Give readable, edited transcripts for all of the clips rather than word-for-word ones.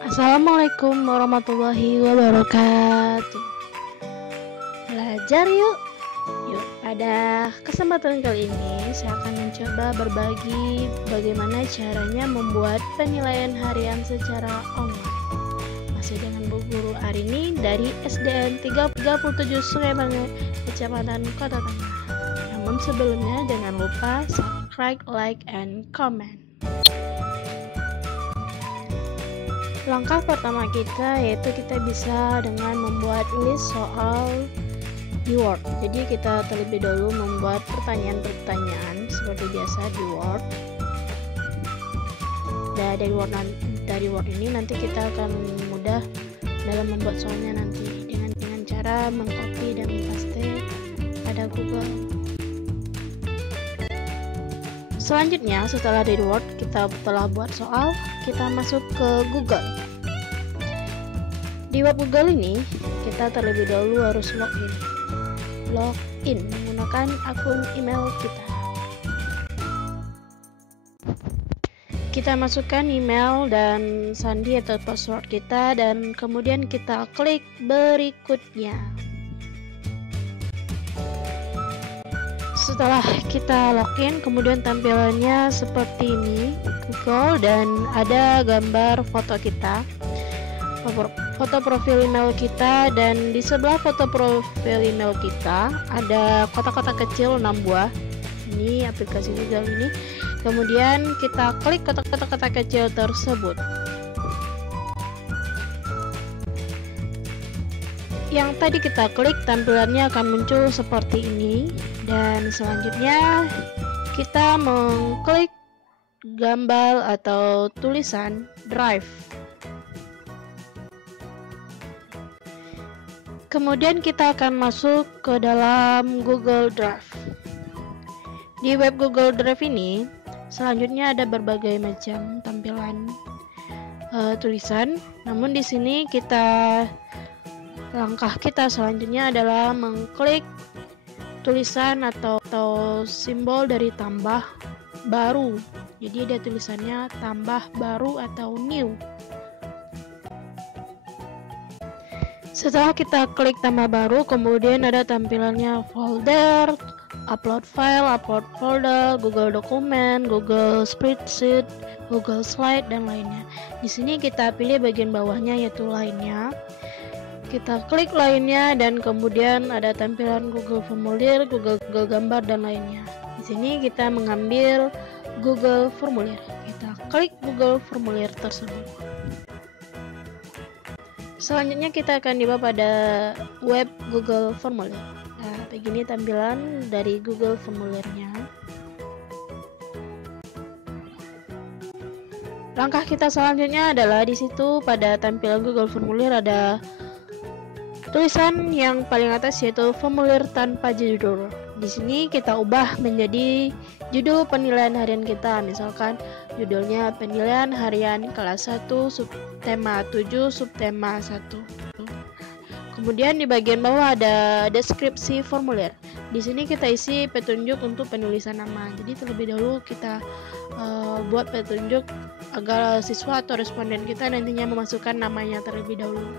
Assalamualaikum warahmatullahi wabarakatuh. Belajar yuk. Yuk, pada kesempatan kali ini saya akan mencoba berbagi bagaimana caranya membuat penilaian harian secara online. Masih dengan Bu Guru Arini dari SDN 37 Sungai Bange, Kecamatan Kota Tengah. Namun sebelumnya jangan lupa subscribe, like, and comment. Langkah pertama kita yaitu kita bisa dengan membuat list soal di Word. Jadi kita terlebih dahulu membuat pertanyaan-pertanyaan seperti biasa di Word. Dan dari Word ini nanti kita akan mudah dalam membuat soalnya nanti dengan cara mengcopy dan paste pada Google. Selanjutnya setelah dari Word kita telah buat soal, kita masuk ke Google. Di web Google ini kita terlebih dahulu harus login menggunakan akun email kita. Kita masukkan email dan sandi atau password kita dan kemudian kita klik berikutnya. Setelah kita login, kemudian tampilannya seperti ini Google, dan ada gambar foto kita, foto profil email kita, dan di sebelah foto profil email kita ada kotak-kotak kecil 6 buah. Ini aplikasi Google ini. Kemudian kita klik kotak-kotak kecil tersebut. Yang tadi kita klik, tampilannya akan muncul seperti ini, dan selanjutnya kita mengklik gambar atau tulisan Drive. Kemudian kita akan masuk ke dalam Google Drive. Di web Google Drive ini selanjutnya ada berbagai macam tampilan tulisan. Namun di sini langkah kita selanjutnya adalah mengklik tulisan atau simbol dari tambah baru. Jadi ada tulisannya tambah baru atau new. Setelah kita klik tambah baru, kemudian ada tampilannya folder, upload file, upload folder, Google dokumen, Google Spreadsheet, Google Slide, dan lainnya. Di sini kita pilih bagian bawahnya yaitu lainnya. Kita klik lainnya dan kemudian ada tampilan Google Formulir, Google Gambar, dan lainnya. Di sini kita mengambil Google Formulir. Kita klik Google Formulir tersebut. Selanjutnya kita akan dibawa pada web Google Formulir. Nah, begini tampilan dari Google Formulirnya. Langkah kita selanjutnya adalah di situ pada tampilan Google Formulir ada tulisan yang paling atas yaitu formulir tanpa judul. Di sini kita ubah menjadi judul penilaian harian kita. Misalkan judulnya penilaian harian kelas 1 subtema 7 subtema 1. Kemudian di bagian bawah ada deskripsi formulir. Di sini kita isi petunjuk untuk penulisan nama. Jadi terlebih dahulu kita buat petunjuk agar siswa atau responden kita nantinya memasukkan namanya terlebih dahulu.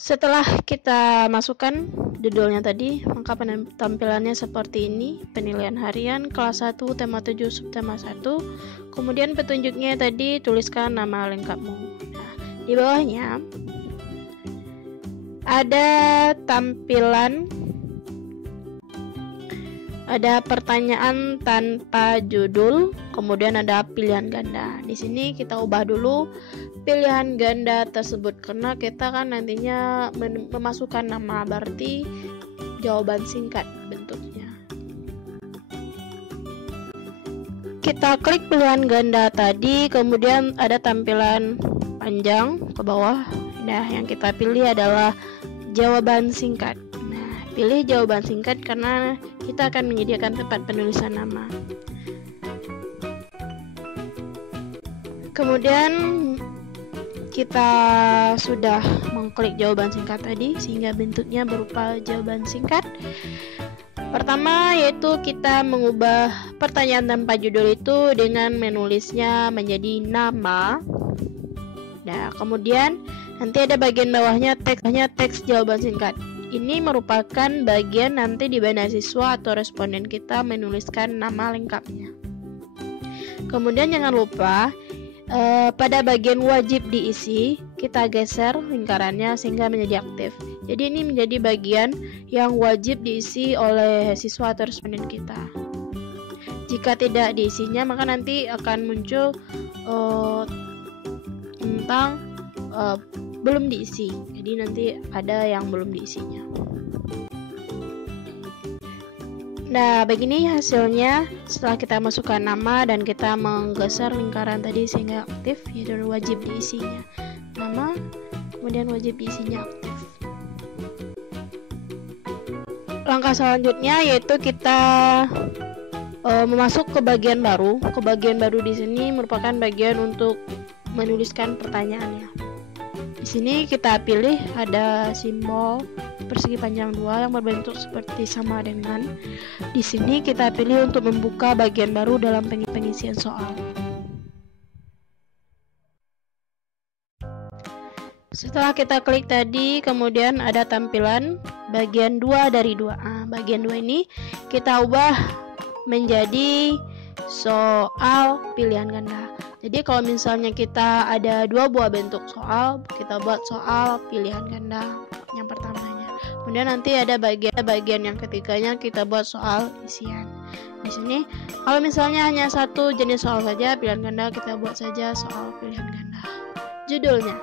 Setelah kita masukkan judulnya tadi, maka tampilannya seperti ini, penilaian harian kelas 1 tema 7 subtema 1. Kemudian petunjuknya tadi tuliskan nama lengkapmu. Nah, di bawahnya ada tampilan, ada pertanyaan tanpa judul, kemudian ada pilihan ganda. Di sini kita ubah dulu pilihan ganda tersebut karena kita kan nantinya memasukkan nama, berarti jawaban singkat bentuknya. Kita klik pilihan ganda tadi, kemudian ada tampilan panjang ke bawah. Nah, yang kita pilih adalah jawaban singkat. Nah, pilih jawaban singkat karena kita akan menyediakan tempat penulisan nama. Kemudian kita sudah mengklik jawaban singkat tadi sehingga bentuknya berupa jawaban singkat. Pertama yaitu kita mengubah pertanyaan tanpa judul itu dengan menulisnya menjadi nama. Nah, kemudian nanti ada bagian bawahnya teks jawaban singkat. Ini merupakan bagian nanti di mana siswa atau responden kita menuliskan nama lengkapnya. Kemudian jangan lupa pada bagian wajib diisi, kita geser lingkarannya sehingga menjadi aktif. Jadi ini menjadi bagian yang wajib diisi oleh siswa atau responden kita. Jika tidak diisinya, maka nanti akan muncul tentang belum diisi. Jadi nanti ada yang belum diisinya. Nah, begini hasilnya setelah kita masukkan nama dan kita menggeser lingkaran tadi sehingga aktif, yaitu wajib diisinya. Nama, kemudian wajib diisinya aktif. Langkah selanjutnya yaitu kita memasuk ke bagian baru. Ke bagian baru di sini merupakan bagian untuk menuliskan pertanyaannya. Di sini kita pilih ada simbol persegi panjang 2 yang berbentuk seperti sama dengan. Di sini kita pilih untuk membuka bagian baru dalam pengisian soal. Setelah kita klik tadi, kemudian ada tampilan bagian 2 dari 2A. Bagian 2 ini kita ubah menjadi soal pilihan ganda. Jadi kalau misalnya kita ada 2 buah bentuk soal, kita buat soal pilihan ganda yang pertamanya. Kemudian nanti ada bagian yang ketiganya kita buat soal isian. Di sini kalau misalnya hanya satu jenis soal saja pilihan ganda, kita buat saja soal pilihan ganda. Judulnya.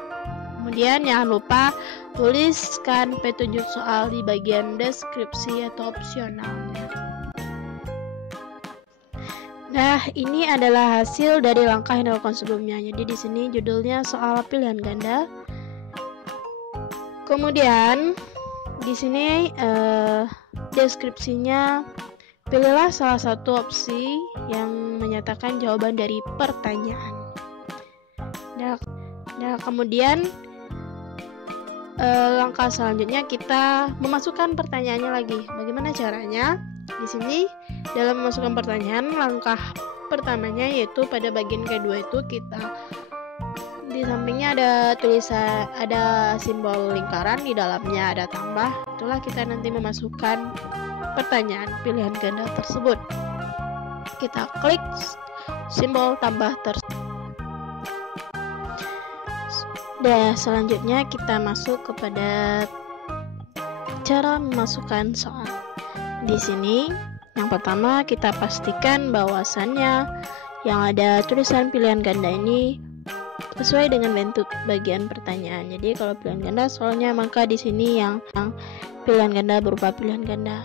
Kemudian jangan lupa tuliskan petunjuk soal di bagian deskripsi atau opsionalnya. Nah, ini adalah hasil dari langkah yang dilakukan sebelumnya. Jadi di sini judulnya soal pilihan ganda. Kemudian di sini deskripsinya, pilihlah salah satu opsi yang menyatakan jawaban dari pertanyaan. Nah, kemudian langkah selanjutnya kita memasukkan pertanyaannya lagi. Bagaimana caranya? Di sini dalam memasukkan pertanyaan, langkah pertamanya yaitu pada bagian kedua itu kita di sampingnya ada tulisan, ada simbol lingkaran, di dalamnya ada tambah. Itulah kita nanti memasukkan pertanyaan pilihan ganda tersebut. Kita klik simbol tambah tersebut. Dan selanjutnya kita masuk kepada cara memasukkan soal. Di sini yang pertama kita pastikan bahwasannya yang ada tulisan pilihan ganda ini sesuai dengan bentuk bagian pertanyaan. Jadi kalau pilihan ganda soalnya, maka di sini yang pilihan ganda berupa pilihan ganda.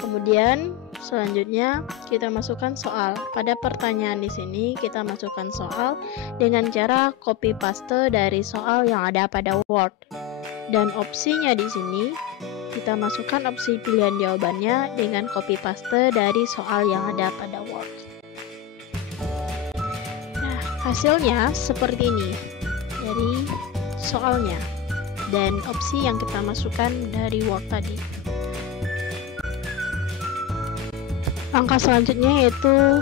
Kemudian selanjutnya kita masukkan soal. Pada pertanyaan di sini kita masukkan soal dengan cara copy paste dari soal yang ada pada Word. Dan opsinya di sini kita masukkan opsi pilihan jawabannya dengan copy paste dari soal yang ada pada Word. Nah, hasilnya seperti ini dari soalnya dan opsi yang kita masukkan dari Word tadi. Langkah selanjutnya yaitu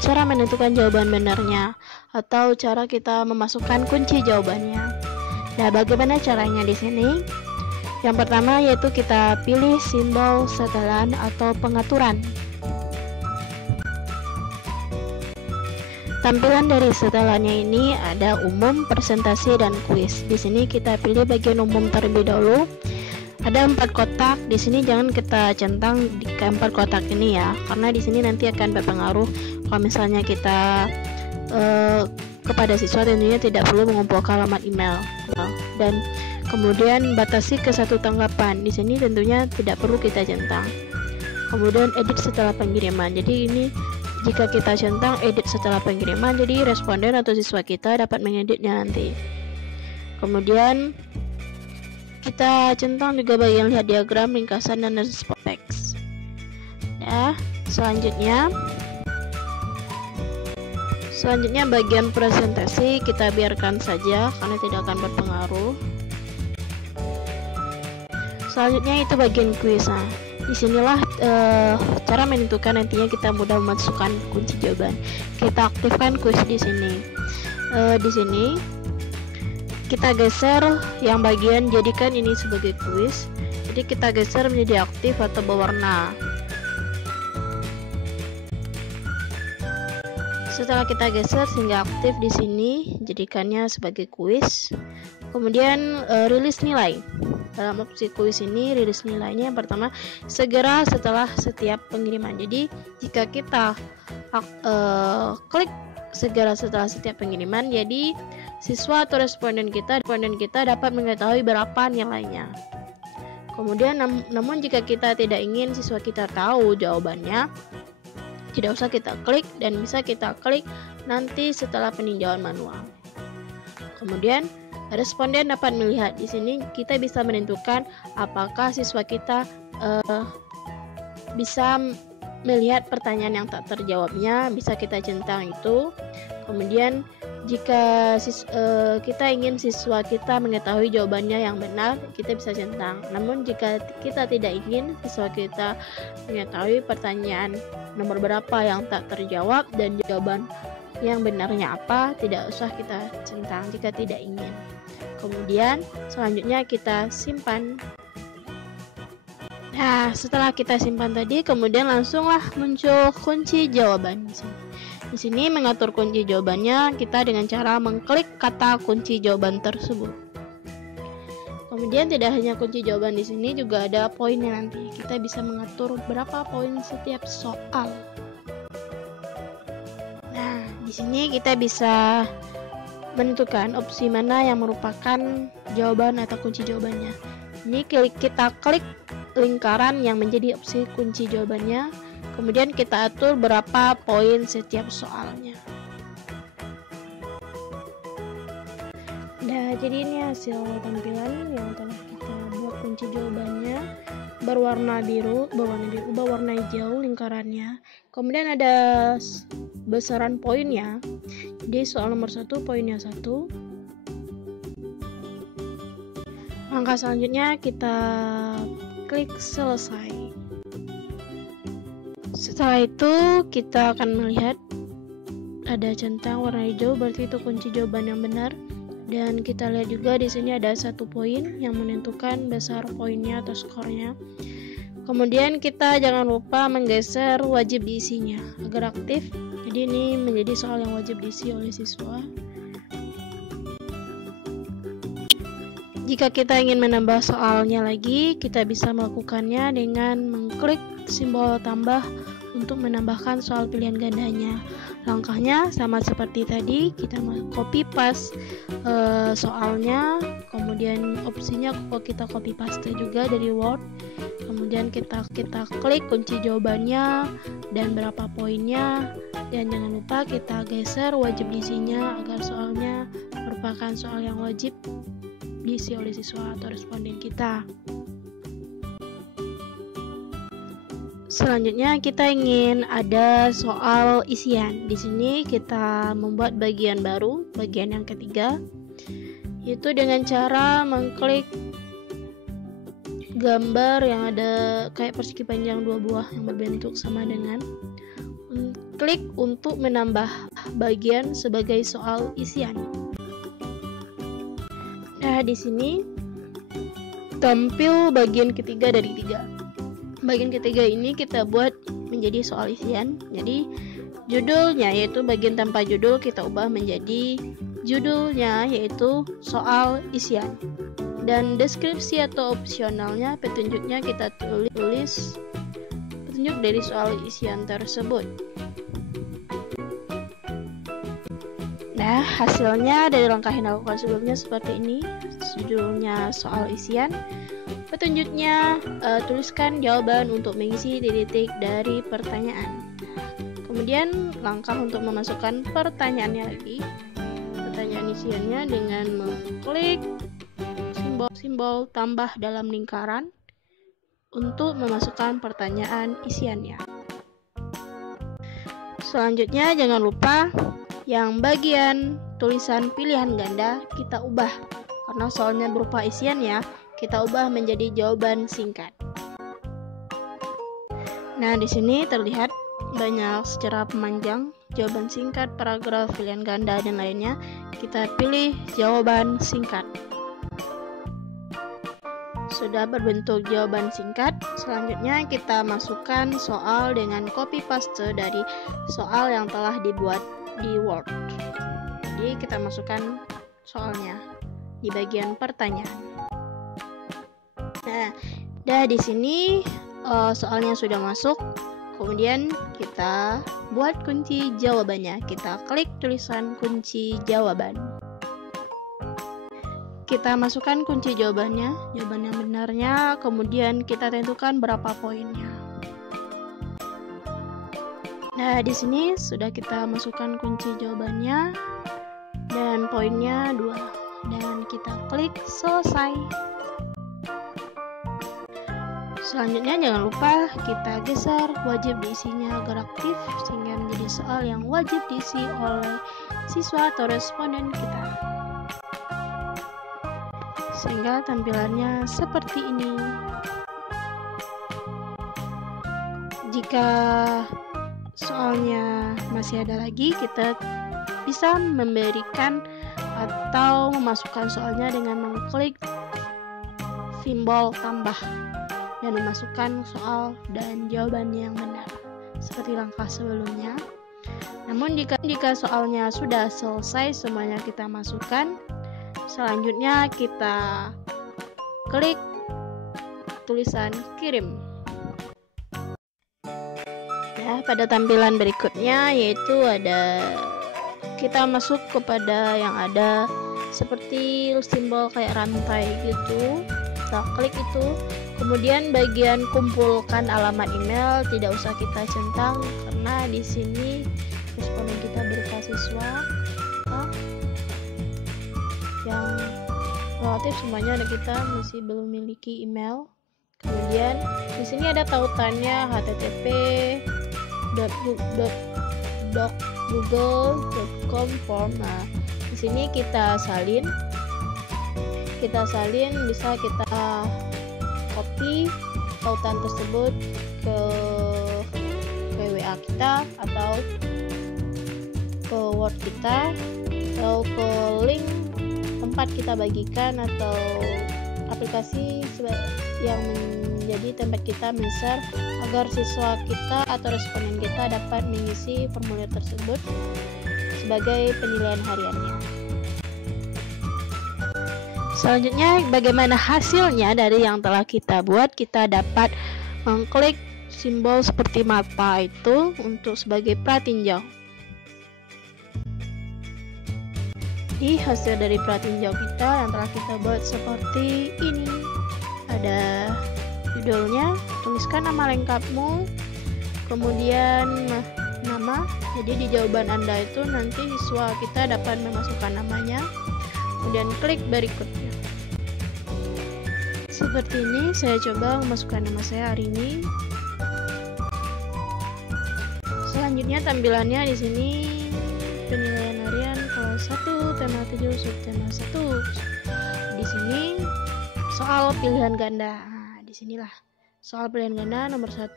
cara menentukan jawaban benarnya atau cara kita memasukkan kunci jawabannya. Nah, bagaimana caranya di sini? Yang pertama yaitu kita pilih simbol setelan atau pengaturan. Tampilan dari setelannya ini ada umum, presentasi, dan kuis. Di sini kita pilih bagian umum terlebih dahulu. Ada 4 kotak. Di sini jangan kita centang di 4 kotak ini ya, karena di sini nanti akan berpengaruh. Kalau misalnya kita kepada siswa tentunya tidak perlu mengumpulkan alamat email. Dan kemudian batasi ke 1 tanggapan. Di sini tentunya tidak perlu kita centang. Kemudian edit setelah pengiriman. Jadi ini jika kita centang edit setelah pengiriman, jadi responden atau siswa kita dapat mengeditnya nanti. Kemudian kita centang juga bagian lihat diagram, ringkasan, dan respon teks. Nah, selanjutnya bagian presentasi kita biarkan saja karena tidak akan berpengaruh. Selanjutnya itu bagian kuis. Nah, Disinilah cara menentukan nantinya kita mudah memasukkan kunci jawaban. Kita aktifkan kuis di sini. Di sini kita geser yang bagian jadikan ini sebagai kuis. Jadi kita geser menjadi aktif atau berwarna. Setelah kita geser sehingga aktif di sini, jadikannya sebagai kuis. Kemudian rilis nilai. Dalam opsi kuis ini rilis nilainya yang pertama segera setelah setiap pengiriman. Jadi jika kita klik segera setelah setiap pengiriman, jadi siswa atau responden kita dapat mengetahui berapa nilainya. Kemudian namun jika kita tidak ingin siswa kita tahu jawabannya, tidak usah kita klik dan bisa kita klik nanti setelah peninjauan manual. Kemudian responden dapat melihat di sini kita bisa menentukan apakah siswa kita bisa melihat pertanyaan yang tak terjawabnya, bisa kita centang itu. Kemudian jika kita ingin siswa kita mengetahui jawabannya yang benar, kita bisa centang. Namun jika kita tidak ingin siswa kita mengetahui pertanyaan nomor berapa yang tak terjawab dan jawaban yang benarnya apa, tidak usah kita centang jika tidak ingin. Kemudian selanjutnya kita simpan. Nah, setelah kita simpan tadi, kemudian langsunglah muncul kunci jawaban di sini. Di sini mengatur kunci jawabannya kita dengan cara mengklik kata kunci jawaban tersebut. Kemudian tidak hanya kunci jawaban di sini, juga ada poinnya nanti. Kita bisa mengatur berapa poin setiap soal. Nah, di sini kita bisa menentukan opsi mana yang merupakan jawaban atau kunci jawabannya. Ini kita klik lingkaran yang menjadi opsi kunci jawabannya, kemudian kita atur berapa poin setiap soalnya. Nah, jadi ini hasil tampilan yang telah kita buat kunci jawabannya, berwarna biru, berwarna hijau lingkarannya. Kemudian ada besaran poinnya. Jadi soal nomor 1 poinnya 1. Langkah selanjutnya kita klik selesai. Setelah itu kita akan melihat ada centang warna hijau, berarti itu kunci jawaban yang benar. Dan kita lihat juga di sini ada 1 poin yang menentukan besar poinnya atau skornya. Kemudian kita jangan lupa menggeser wajib diisinya agar aktif. Jadi ini menjadi soal yang wajib diisi oleh siswa. Jika kita ingin menambah soalnya lagi, kita bisa melakukannya dengan mengklik simbol tambah untuk menambahkan soal pilihan gandanya. Langkahnya sama seperti tadi, kita copy paste soalnya, kemudian opsinya kita copy paste juga dari Word. Kemudian kita klik kunci jawabannya dan berapa poinnya, dan jangan lupa kita geser wajib diisinya agar soalnya merupakan soal yang wajib diisi oleh siswa atau responden kita. Selanjutnya kita ingin ada soal isian. Di sini kita membuat bagian baru, bagian yang ketiga, yaitu dengan cara mengklik gambar yang ada kayak persegi panjang 2 buah yang berbentuk sama dengan, klik untuk menambah bagian sebagai soal isian. Nah, di sini tampil bagian ketiga dari 3. Bagian ketiga ini kita buat menjadi soal isian. Jadi judulnya, yaitu bagian tanpa judul, kita ubah menjadi judulnya yaitu soal isian. Dan deskripsi atau opsionalnya, petunjuknya kita tulis petunjuk dari soal isian tersebut. Nah, hasilnya dari langkah yang dilakukan sebelumnya seperti ini. Judulnya soal isian, petunjuknya tuliskan jawaban untuk mengisi titik dari pertanyaan. Kemudian langkah untuk memasukkan pertanyaannya lagi, pertanyaan isiannya dengan mengklik simbol tambah dalam lingkaran untuk memasukkan pertanyaan isiannya. Selanjutnya jangan lupa yang bagian tulisan pilihan ganda kita ubah, karena soalnya berupa isian ya, kita ubah menjadi jawaban singkat. Nah, di sini terlihat banyak secara pemanjang, jawaban singkat, paragraf, pilihan ganda, dan lainnya. Kita pilih jawaban singkat. Sudah berbentuk jawaban singkat, selanjutnya kita masukkan soal dengan copy paste dari soal yang telah dibuat di Word. Jadi kita masukkan soalnya di bagian pertanyaan. Nah, di sini soalnya sudah masuk. Kemudian kita buat kunci jawabannya. Kita klik tulisan kunci jawaban. Kita masukkan kunci jawaban yang benarnya, kemudian kita tentukan berapa poinnya. Nah, di sini sudah kita masukkan kunci jawabannya dan poinnya 2. Dan kita klik selesai. Selanjutnya jangan lupa kita geser wajib diisinya agar aktif sehingga menjadi soal yang wajib diisi oleh siswa atau responden kita. Sehingga tampilannya seperti ini. Jika soalnya masih ada lagi, kita bisa memberikan atau memasukkan soalnya dengan mengklik simbol tambah dan memasukkan soal dan jawabannya yang benar seperti langkah sebelumnya. Namun jika soalnya sudah selesai semuanya kita masukkan, selanjutnya kita klik tulisan kirim. Ya, pada tampilan berikutnya yaitu kita masuk kepada yang ada seperti simbol kayak rantai gitu. Kita klik itu, kemudian bagian kumpulkan alamat email tidak usah kita centang karena di sini responden kita berupa siswa yang relatif semuanya kita masih belum memiliki email. Kemudian di sini ada tautannya http://google.com form. Nah, di sini kita salin bisa kita copy tautan tersebut ke WA kita atau ke Word kita atau ke link tempat kita bagikan atau aplikasi yang menjadi tempat kita men-share agar siswa kita atau responden kita dapat mengisi formulir tersebut sebagai penilaian hariannya. Selanjutnya, bagaimana hasilnya dari yang telah kita buat? Kita dapat mengklik simbol seperti mata itu untuk sebagai pratinjau. Di hasil dari pratinjau kita yang telah kita buat seperti ini. Ada judulnya, tuliskan nama lengkapmu, kemudian nama. Jadi di jawaban Anda itu nanti siswa kita dapat memasukkan namanya, kemudian klik berikutnya. Seperti ini, saya coba memasukkan nama saya hari ini. Selanjutnya tampilannya di sini penilaian harian kelas 1 tema 7 subtema 1. Di sini soal pilihan ganda. Nah, disinilah soal pilihan ganda nomor 1.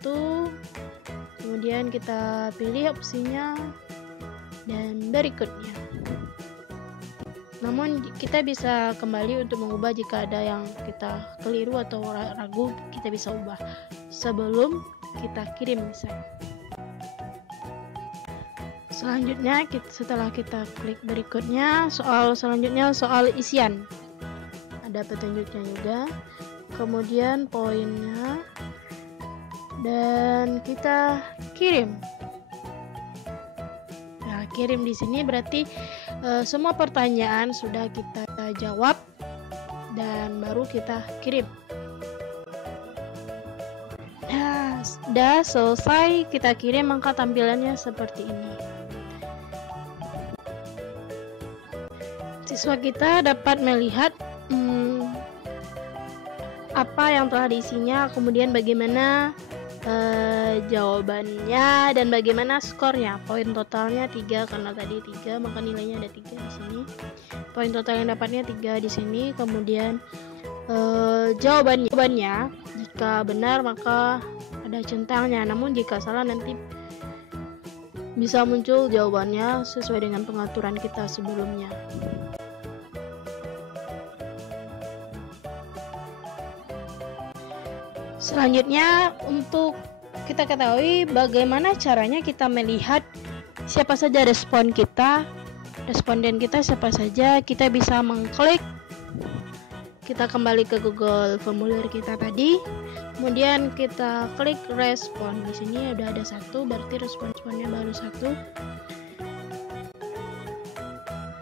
Kemudian kita pilih opsinya dan berikutnya. Namun kita bisa kembali untuk mengubah jika ada yang kita keliru atau ragu, kita bisa ubah sebelum kita kirim misalnya. Selanjutnya setelah kita klik berikutnya, soal selanjutnya soal isian. Ada petunjuknya juga, kemudian poinnya, dan kita kirim. Nah, kirim di sini berarti semua pertanyaan sudah kita jawab dan baru kita kirim. Nah, sudah selesai kita kirim, maka tampilannya seperti ini. Siswa kita dapat melihat apa yang telah diisinya, kemudian bagaimana jawabannya dan bagaimana skornya. Poin totalnya 3 karena tadi 3, maka nilainya ada 3 di sini. Poin total yang dapatnya 3 di sini. Kemudian jawabannya jika benar maka ada centangnya. Namun jika salah nanti bisa muncul jawabannya sesuai dengan pengaturan kita sebelumnya. Selanjutnya, untuk kita ketahui bagaimana caranya kita melihat siapa saja responden kita siapa saja. Kita bisa mengklik, kita kembali ke Google formulir kita tadi, kemudian kita klik respon. Di sini udah ada satu, berarti responnya baru satu.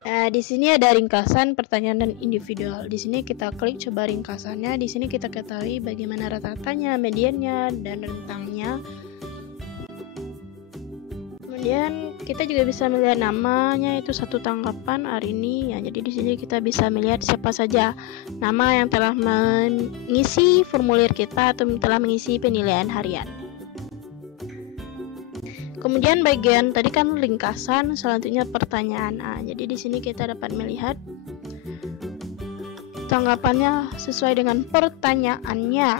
Nah, di sini ada ringkasan, pertanyaan, dan individual. Di sini kita klik coba ringkasannya. Di sini kita ketahui bagaimana rata-ratanya, mediannya, dan rentangnya. Kemudian kita juga bisa melihat namanya, itu satu tanggapan hari ini. Ya, jadi di sini kita bisa melihat siapa saja nama yang telah mengisi formulir kita atau telah mengisi penilaian harian. Kemudian bagian tadi kan ringkasan, selanjutnya pertanyaan. Jadi di sini kita dapat melihat tanggapannya sesuai dengan pertanyaannya.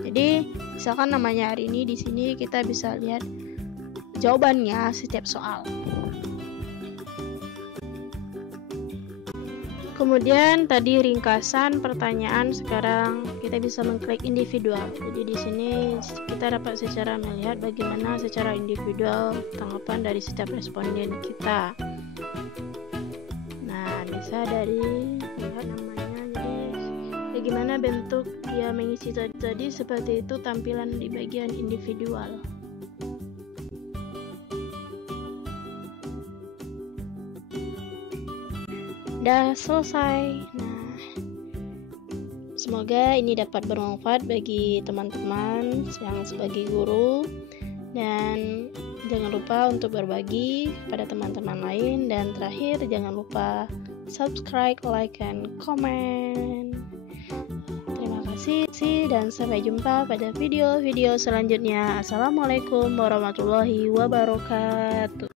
Jadi misalkan namanya hari ini, di sini kita bisa lihat jawabannya setiap soal. Kemudian tadi ringkasan, pertanyaan, sekarang kita bisa mengklik individual. Jadi di sini kita dapat secara melihat bagaimana secara individual tanggapan dari setiap responden kita. Nah, bisa dari lihat namanya, jadi bagaimana bentuk dia mengisi tadi seperti itu tampilan di bagian individual. Udah selesai. Nah, semoga ini dapat bermanfaat bagi teman-teman yang sebagai guru, dan jangan lupa untuk berbagi pada teman-teman lain, dan terakhir jangan lupa subscribe, like, and comment. Terima kasih dan sampai jumpa pada video-video selanjutnya. Assalamualaikum warahmatullahi wabarakatuh.